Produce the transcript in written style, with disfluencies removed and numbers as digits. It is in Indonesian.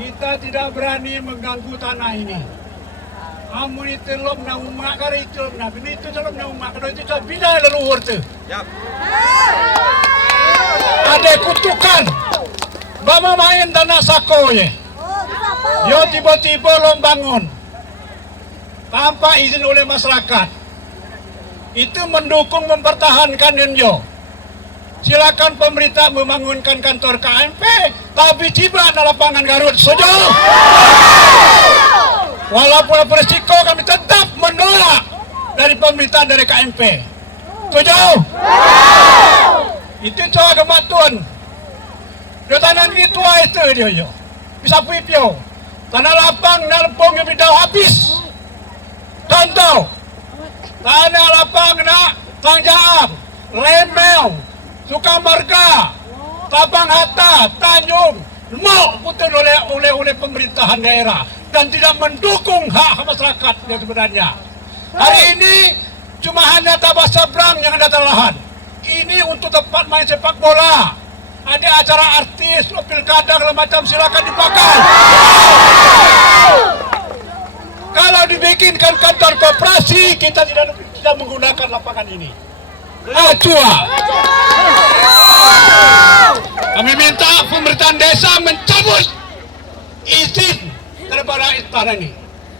Kita tidak berani mengganggu tanah ini. Amun itu lom na umak kari itu lom na bini itu lom na umak kalau itu bina leluhur tu. Ada kutukan. Bama main tanah sako ye. Yo tiba-tiba lom bangun tanpa izin oleh masyarakat. Itu mendukung mempertahankan Nenjo. Silakan pemerintah membangunkan kantor KMP, tapi tiba di lapangan Garut. Setuju? Walaupun berisiko kami tetap menolak dari pemerintah dari KMP. Setuju? Itu coba kematuan. Di tanah ini tua itu dia. Bisa pipio. Tanah lapang, nalpong yang bidau habis. Contoh. Tanah lapang nak Tangjaam, Lemel, Sukamarga, Tabang Hatta, Tanjung, mau putus oleh pemerintahan daerah dan tidak mendukung hak masyarakat yang sebenarnya. Hari ini cuma hanya Tabah Seberang yang ada lahan. Ini untuk tempat main sepak bola. Ada acara artis, pilkada segala macam, silakan dipakai. Kalau dibikinkan kantor koperasi, kita tidak menggunakan lapangan ini. Acua. Kami minta pemerintahan desa mencabut izin daripada tanah ini.